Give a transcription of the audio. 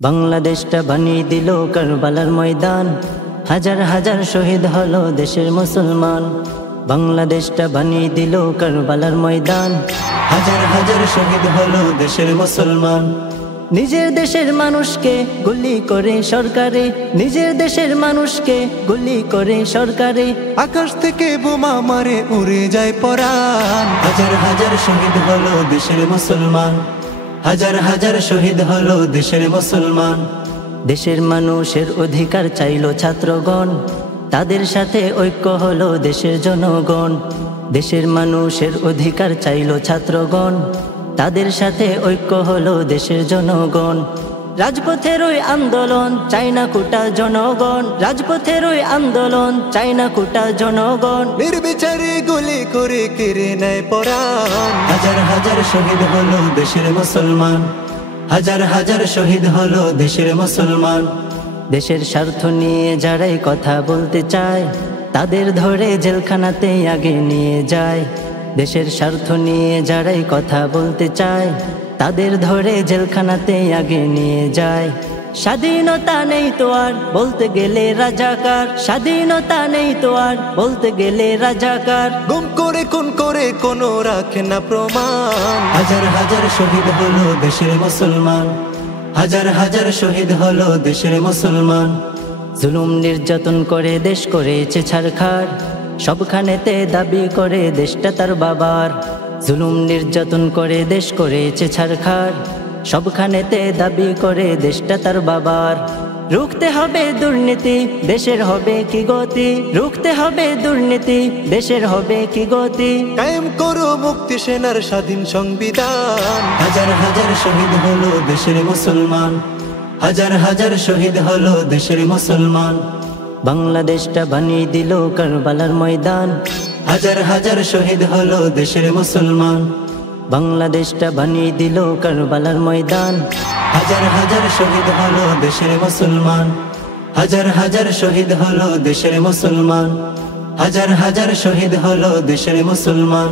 বাংলাদেশটা বানিয়ে দিল কারবালার ময়দান, হাজার হাজার শহীদ হলো দেশের মুসলমান। বাংলাদেশটা বানিয়ে দিল কারবালার ময়দান, হাজার হাজার শহীদ হলো দেশের মুসলমান। নিজের দেশের মানুষকে গুলি করে সরকারে, নিজের দেশের মানুষকে গুলি করে সরকারে। আকাশ থেকে বোমা মারে উড়ে যায় পরাণ। হাজার হাজার শহীদ হলো দেশের মুসলমান, হাজার হাজার শহীদ হলো দেশের মুসলমান। দেশের মানুষের অধিকার চাইলো ছাত্রগণ, তাদের সাথে ঐক্য হলো দেশের জনগণ। দেশের মানুষের অধিকার চাইলো ছাত্রগণ, তাদের সাথে ঐক্য হলো দেশের জনগণ। রাজপথের ওই আন্দোলন চাই না কোটা জনগণ, রাজপথের ওই আন্দোলন চাই না কোটা জনগণ। নির্বিচারে গুলি করে কেড়ে নেয় পরাণ। হাজার হাজার শহীদ হলো দেশের মুসলমান, হাজার হাজার শহীদ হলো দেশের মুসলমান। দেশের স্বার্থ নিয়ে যারাই কথা বলতে চায়, তাদের ধরে জেলখানাতে আগে নিয়ে যায়। দেশের স্বার্থ নিয়ে যারাই কথা বলতে চায়, তাদের ধরে জেলখানাতে আগে নিয়ে যায়। স্বাধীনতা নেই তো আর বলতে গেলে রাজাকার, স্বাধীনতা নেই তো আর বলতে গেলে রাজাকার। গুম করে খুন করে কোনো রাখে না প্রমাণ। হাজার হাজার শহীদ হলো দেশের মুসলমান, হাজার হাজার শহীদ হলো দেশের মুসলমান। জুলুম নির্যাতন করে দেশ করেছে ছারখার, সবখানেতে দাবি করে দেশটা তার বাবার। জুলুম নির্যাতন করে দেশ করেছে ছারখার, সবখানেতে দাবি করে দেশটা তার বাবার। রুখতে হবে দুর্নীতি, দেশের হবে কি গতি, রুখতে হবে দুর্নীতি, দেশের হবে কি গতি। কায়েম করো মুক্তি সেনার স্বাধীন সংবিধান। হাজার হাজার শহীদ হলো দেশের মুসলমান, হাজার হাজার শহীদ হলো দেশের মুসলমান। বাংলাদেশটা বানিয়ে দিল কারবালার ময়দান, হাজার হাজার শহীদ হলো দেশের মুসলমান। বাংলাদেশটা বানিয়ে দিল কারবালার ময়দান, হাজার হাজার শহীদ হলো দেশের মুসলমান, হাজার হাজার শহীদ হলো দেশের মুসলমান, হাজার হাজার শহীদ হলো দেশের মুসলমান।